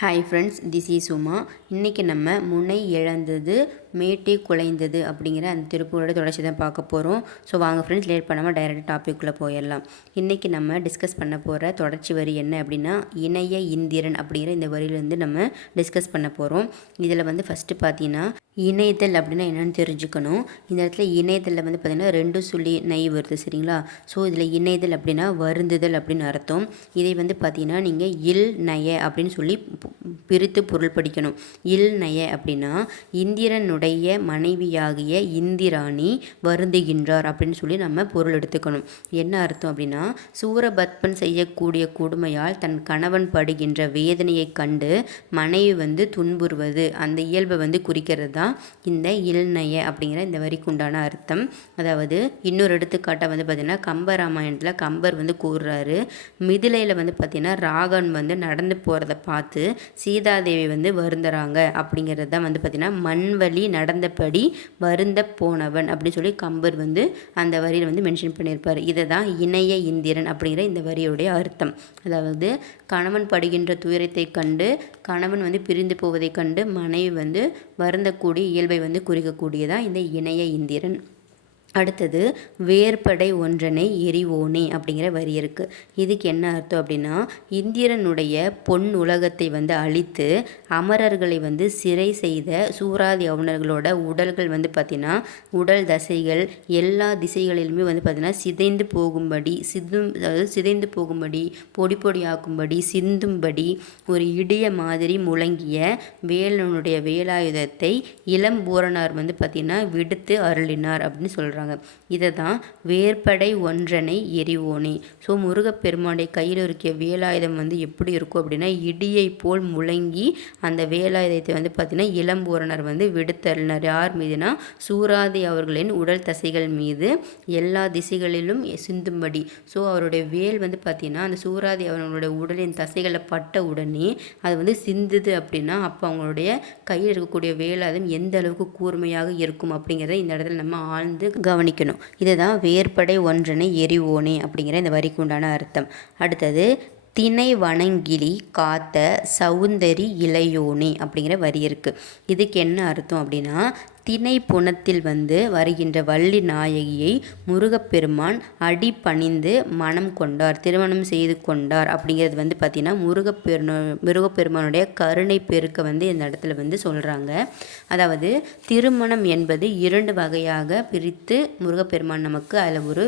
Hi friends this is Uma இன்றைக்கி நம்ம முனை இழந்தது மேட்டே குலைந்தது அப்படிங்கிற அந்த திருப்பூரோட தொடர்ச்சி தான் பார்க்க போகிறோம் ஸோ வாங்க ஃப்ரெண்ட்ஸ் லேட் பண்ணாமல் டைரக்ட் டாப்பிக்குள்ளே போயிடலாம். இன்றைக்கி நம்ம டிஸ்கஸ் பண்ண போகிற தொடர்ச்சி வரி என்ன அப்படின்னா இணைய இந்திரன் அப்படிங்கிற இந்த வரியிலேருந்து நம்ம டிஸ்கஸ் பண்ண போகிறோம் இதில் வந்து ஃபஸ்ட்டு பார்த்தீங்கன்னா இணையதல் அப்படின்னா என்னென்னு தெரிஞ்சுக்கணும். இந்த இடத்துல இணையதலில் வந்து பார்த்திங்கன்னா ரெண்டு சொல்லி நெய் வருது சரிங்களா? ஸோ இதில் இணையதல் அப்படின்னா வருந்துதல் அப்படின்னு அர்த்தம். இதை வந்து பார்த்திங்கன்னா நீங்கள் இல் நய அப்படின்னு சொல்லி பிரித்து பொருள் படிக்கணும். இல் நய அப்படின்னா தன்னுடைய மனைவியாகிய இந்திராணி வருந்துகின்றார் அப்படின்னு சொல்லி நம்ம பொருள் எடுத்துக்கணும். என்ன அர்த்தம் அப்படின்னா சூரபத்மன் செய்யக்கூடிய கொடுமையால் தன் கணவன் படுகின்ற வேதனையை கண்டு மனைவி வந்து துன்புறுவது அந்த இயல்பை வந்து குறிக்கிறது தான் இந்த இல்நய அப்படிங்கிற இந்த வரிக்கு உண்டான அர்த்தம். அதாவது இன்னொரு எடுத்துக்காட்டை வந்து பார்த்திங்கன்னா கம்ப ராமாயணத்தில் கம்பர் வந்து கூறுறாரு. மிதிலையில் வந்து பார்த்திங்கன்னா ராகன் வந்து நடந்து போகிறத பார்த்து சீதாதேவி வந்து வருந்துறாங்க அப்படிங்கிறது தான் வந்து பார்த்திங்கன்னா மண்வழி நடந்தபடி வருந்த போனவன் அப்படின்னு சொல்லி கம்பர் வந்து அந்த வரியில் வந்து மென்ஷன் பண்ணியிருப்பார். இதை தான் இணைய இந்திரன் அப்படிங்கிற இந்த வரியுடைய அர்த்தம். அதாவது கணவன் படுகின்ற துயரத்தை கண்டு கணவன் வந்து பிரிந்து போவதைக் கண்டு மனைவி வந்து வருந்தக்கூடிய இயல்பை வந்து குறிக்கக்கூடியதான் இந்த இணைய இந்திரன். அடுத்தது வேர்படை ஒன்றனை எரிவோனே அப்படிங்கிற வரி இருக்குது இதுக்கு என்ன அர்த்தம் அப்படின்னா இந்திரனுடைய பொன் உலகத்தை வந்து அழித்து அமரர்களை வந்து சிறை செய்த சூராதி அவுணர்களோட உடல்கள் வந்து பார்த்திங்கன்னா உடல் தசைகள் எல்லா திசைகளிலுமே வந்து பார்த்திங்கன்னா சிதைந்து போகும்படி சிதும் அதாவது சிதைந்து போகும்படி பொடி பொடியாக்கும்படி சிந்தும்படி ஒரு இடிய மாதிரி முழங்கிய வேலனுடைய வேலாயுதத்தை இளம்பூரணார் வந்து பார்த்திங்கன்னா விடுத்து அருளினார் அப்படின்னு சொல்கிறாங்க இதை தான் வேர்படை ஒன்றனை எரிவோனே ஸோ முருகப்பெருமானுடைய கையில் இருக்கிய வேலாயுதம் வந்து எப்படி இருக்கும் அப்படின்னா இடியை போல் முழங்கி அந்த வேலாயுதத்தை வந்து பார்த்திங்கன்னா இளம்பூரணர் வந்து விடுத்தருளினார். யார் மீதுனா சூராதி அவர்களின் உடல் தசைகள் மீது எல்லா திசைகளிலும் சிந்தும்படி. ஸோ அவருடைய வேல் வந்து பார்த்திங்கன்னா அந்த சூராதி அவர்களுடைய உடலின் தசைகளை பட்ட உடனே அது வந்து சிந்துது அப்படின்னா அப்போ அவங்களுடைய கையில் இருக்கக்கூடிய வேலாயுதம் எந்த அளவுக்கு கூர்மையாக இருக்கும் அப்படிங்கிறத இந்த இடத்துல நம்ம ஆழ்ந்து கவனிக்கணும். இதுதான் வேர்படை ஒன்றனை எரிவோனே அப்படிங்கிற இந்த வரிக்கு உண்டான அர்த்தம். அடுத்தது திணை வணங்கிலி காத்த சவுந்தரி இளையோனே அப்படிங்கிற வரி இருக்குது இதுக்கு என்ன அர்த்தம் அப்படின்னா திணை புனத்தில் வந்து வருகின்ற வள்ளி நாயகியை முருகப்பெருமான் அடி பணிந்து மனம் கொண்டார் திருமணம் செய்து கொண்டார் அப்படிங்கிறது வந்து பார்த்திங்கன்னா முருகப்பெருமா முருகப்பெருமானுடைய கருணை பெருக்க வந்து இந்த இடத்துல வந்து சொல்கிறாங்க அதாவது திருமணம் என்பது இரண்டு வகையாக பிரித்து முருகப்பெருமான் நமக்கு அதில் ஒரு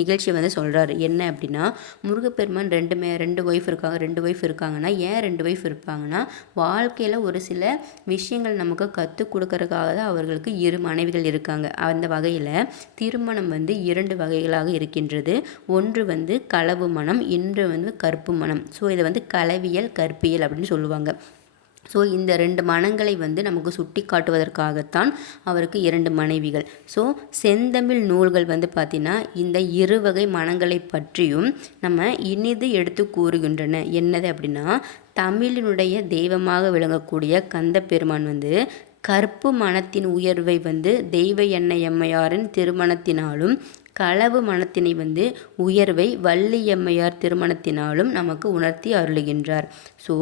நிகழ்ச்சி வந்து சொல்கிறாரு என்ன அப்படின்னா முருகப்பெருமான் ரெண்டு மே ரெண்டு ஒய்ஃப் இருக்காங்க ரெண்டு ஒய்ஃப் இருக்காங்கன்னா ஏன் ரெண்டு ஒய்ஃப் இருப்பாங்கன்னா வாழ்க்கையில் ஒரு சில விஷயங்கள் நமக்கு கற்றுக் கொடுக்கறதுக்காக தான் அவர்களுக்கு இரு மனைவிகள் இருக்காங்க. அந்த வகையில் திருமணம் வந்து இரண்டு வகைகளாக இருக்கின்றது. ஒன்று வந்து களவு மனம் இன்று வந்து கற்பு மனம். ஸோ இதை வந்து கலவியல் கற்பியல் அப்படின்னு சொல்லுவாங்க. ஸோ இந்த ரெண்டு மனங்களை வந்து நமக்கு சுட்டி காட்டுவதற்காகத்தான் அவருக்கு இரண்டு மனைவிகள். ஸோ செந்தமிழ் நூல்கள் வந்து பார்த்திங்கன்னா இந்த இரு வகை மனங்களை பற்றியும் நம்ம இனிது எடுத்து கூறுகின்றன. என்னது அப்படின்னா தமிழினுடைய தெய்வமாக விளங்கக்கூடிய கந்த பெருமான் வந்து கற்பு மனத்தின் உயர்வை வந்து தெய்வ எண்ணெய் எம்மையாரின் திருமணத்தினாலும் களவு மனத்தினை வந்து உயர்வை வள்ளியம்மையார் திருமணத்தினாலும் நமக்கு உணர்த்தி அருளுகின்றார். ஸோ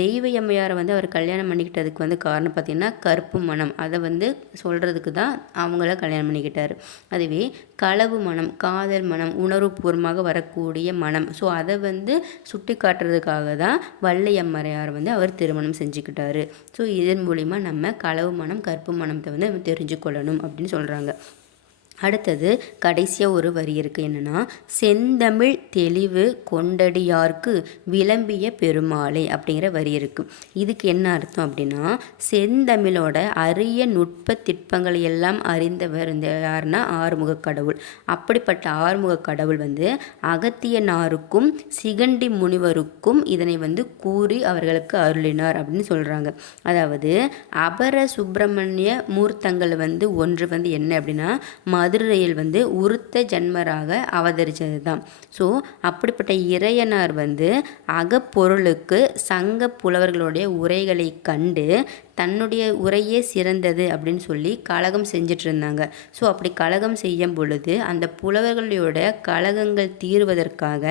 தெய்வ எம்மையாரை வந்து அவர் கல்யாணம் பண்ணிக்கிட்டதுக்கு வந்து காரணம் பார்த்திங்கன்னா கற்பு மனம். அதை வந்து சொல்கிறதுக்கு தான் அவங்கள கல்யாணம் பண்ணிக்கிட்டார். அதுவே களவு மனம் காதல் மனம் உணர்வுபூர்வமாக வரக்கூடிய மனம். ஸோ அதை வந்து சுட்டி காட்டுறதுக்காக தான் வள்ளியம்மையார் வந்து அவர் திருமணம் செஞ்சுக்கிட்டாரு. ஸோ இதன் மூலிமா நம்ம களவு மனம் கற்பு மனத்தை வந்து நம்ம தெரிஞ்சுக்கொள்ளணும் அப்படின்னு சொல்கிறாங்க அடுத்தது கடைசியாக ஒரு வரி இருக்குது என்னென்னா செந்தமிழ் தெளிவு கொண்டடியார்க்கு விளம்பிய பெருமாளே அப்படிங்கிற வரி இருக்குது இதுக்கு என்ன அர்த்தம் அப்படின்னா செந்தமிழோட அரிய நுட்ப திட்பங்களை எல்லாம் அறிந்தவர் இந்த யாருன்னா ஆறுமுக கடவுள். அப்படிப்பட்ட ஆறுமுக கடவுள் வந்து அகத்தியனாருக்கும் சிகண்டி முனிவருக்கும் இதனை வந்து கூறி அவர்களுக்கு அருளினார் அப்படின்னு சொல்கிறாங்க அதாவது அபர சுப்பிரமணிய மூர்த்தங்கள் வந்து ஒன்று வந்து என்ன அப்படின்னா மதுரையில் வந்து உருத்த ஜன்மராக அவதரித்தது தான் ஸோ அப்படிப்பட்ட இறையனார் வந்து அகப்பொருளுக்கு சங்க புலவர்களுடைய உரைகளை கண்டு தன்னுடைய உரையே சிறந்தது அப்படின்னு சொல்லி கலகம் செஞ்சிட்டு இருந்தாங்க ஸோ அப்படி கழகம் செய்யும் பொழுது அந்த புலவர்களோட கலகங்கள் தீர்வதற்காக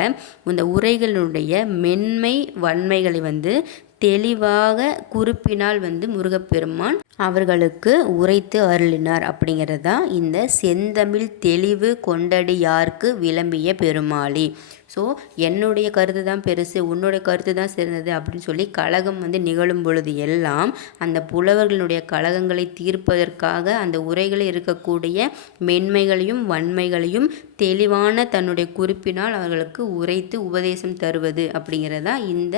இந்த உரைகளுடைய மென்மை வன்மைகளை வந்து தெளிவாக குறிப்பினால் வந்து முருகப்பெருமான் அவர்களுக்கு உரைத்து அருளினார் அப்படிங்கிறது தான் இந்த செந்தமிழ் தெளிவு கொண்டடி யாருக்கு விளம்பிய பெருமாளி. ஸோ என்னுடைய கருத்து தான் பெருசு உன்னுடைய கருத்து தான் சிறந்தது அப்படின்னு சொல்லி கழகம் வந்து நிகழும் பொழுது எல்லாம் அந்த புலவர்களுடைய கழகங்களை தீர்ப்பதற்காக அந்த உரைகளில் இருக்கக்கூடிய மென்மைகளையும் வன்மைகளையும் தெளிவான தன்னுடைய குறிப்பினால் அவர்களுக்கு உரைத்து உபதேசம் தருவது அப்படிங்கிறது தான் இந்த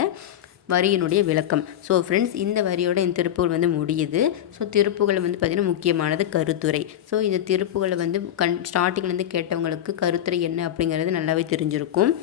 வரியினுடைய விளக்கம். ஸோ ஃப்ரெண்ட்ஸ் இந்த வரியோட இந்த திருப்புகள் வந்து முடியுது. ஸோ திருப்புகள் வந்து பார்த்திங்கன்னா முக்கியமானது கருத்துரை. ஸோ இந்த திருப்புகளை வந்து கண் ஸ்டார்டிங்லேருந்து கேட்டவங்களுக்கு கருத்துரை என்ன அப்படிங்கிறது நல்லாவே தெரிஞ்சிருக்கும்.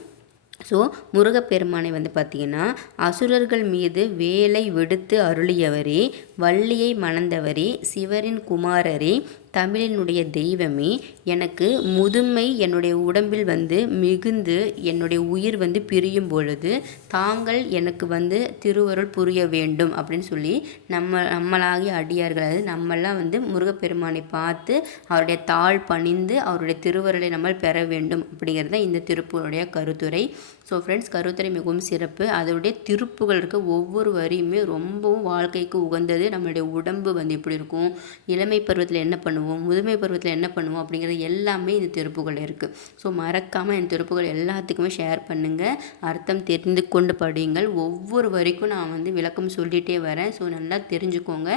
ஸோ முருகப்பெருமானை வந்து பார்த்திங்கன்னா அசுரர்கள் மீது வேலை விடுத்து அருளியவரே வள்ளியை மணந்தவரே சிவரின் குமாரரே தமிழினுடைய தெய்வமே எனக்கு முதுமை என்னுடைய உடம்பில் வந்து மிகுந்து என்னுடைய உயிர் வந்து பிரியும் பொழுது தாங்கள் எனக்கு வந்து திருவருள் புரிய வேண்டும் அப்படின்னு சொல்லி நம்ம நம்மளாகிய அடியார்கள் அதாவது நம்மெல்லாம் வந்து முருகப்பெருமானை பார்த்து அவருடைய தாழ் பணிந்து அவருடைய திருவருளை நம்ம பெற வேண்டும் அப்படிங்கிறது தான் இந்த திருப்பூருடைய கருத்துரை. ஸோ ஃப்ரெண்ட்ஸ் கருத்துரை மிகவும் சிறப்பு. அதோடைய திருப்புகள் இருக்க ஒவ்வொரு வரியுமே ரொம்பவும் வாழ்க்கைக்கு உகந்தது. நம்மளுடைய உடம்பு வந்து எப்படி இருக்கும்? இளமை பருவத்தில் என்ன பண்ணுவோம்? முதுமை பருவத்தில் என்ன பண்ணுவோம்? அப்படிங்கிறது எல்லாமே இந்த திருப்புகள் இருக்குது ஸோ மறக்காமல் இந்த திருப்புகள் எல்லாத்துக்குமே ஷேர் பண்ணுங்கள் அர்த்தம் தெரிந்து கொண்டு படியுங்கள். ஒவ்வொரு வரைக்கும் நான் வந்து விளக்கம் சொல்லிகிட்டே வரேன். ஸோ நல்லா தெரிஞ்சுக்கோங்க.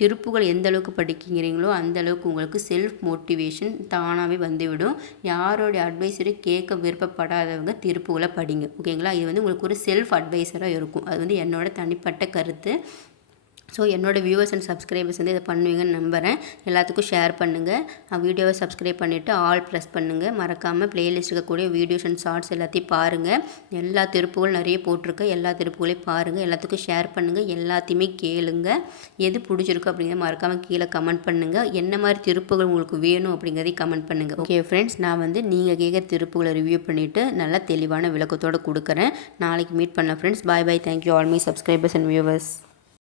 திருப்புகள் எந்த அளவுக்கு படிக்கிறீங்களோ அந்த அளவுக்கு உங்களுக்கு செல்ஃப் மோட்டிவேஷன் தானாகவே வந்துவிடும். யாரோடைய அட்வைஸரையும் கேட்க விருப்பப்படாதவங்க திருப்புகளை படிங்க. ஓகேங்களா இது வந்து உங்களுக்கு ஒரு செல்ஃப் அட்வைஸராக இருக்கும். அது வந்து என்னோட தனிப்பட்ட கருத்து. ஸோ என்னோடய வியூவர்ஸ் அண்ட் சப்ஸ்கிரைபர்ஸ் வந்து இதை பண்ணுவீங்கன்னு நம்புகிறேன் எல்லாத்துக்கும் ஷேர் பண்ணுங்கள் வீடியோவை சப்ஸ்கிரைப் பண்ணிவிட்டு ஆல் ப்ரெஸ் பண்ணுங்கள் மறக்காமல் பிளேலிஸ்ட் இருக்கக்கூடிய வீடியோஸ் அண்ட் ஷார்ட்ஸ் எல்லாத்தையும் பாருங்கள் எல்லா திருப்புகள் நிறைய போட்டிருக்கேன் எல்லா திருப்புகளையும் பாருங்கள் எல்லாத்துக்கும் ஷேர் பண்ணுங்கள் எல்லாத்தையுமே கேளுங்க. எது பிடிச்சிருக்கு அப்படிங்கிறத மறக்காமல் கீழே கமெண்ட் பண்ணுங்கள் என்ன மாதிரி திருப்புகள் உங்களுக்கு வேணும் அப்படிங்கிறதையும் கமெண்ட் பண்ணுங்கள் ஓகே ஃப்ரெண்ட்ஸ் நான் வந்து நீங்கள் கேட்குற திருப்புகளை ரிவ்யூ பண்ணிவிட்டு நல்லா தெளிவான விளக்கத்தோடு கொடுக்குறேன். நாளைக்கு மீட் பண்ண friends bye bye thank you all my subscribers and viewers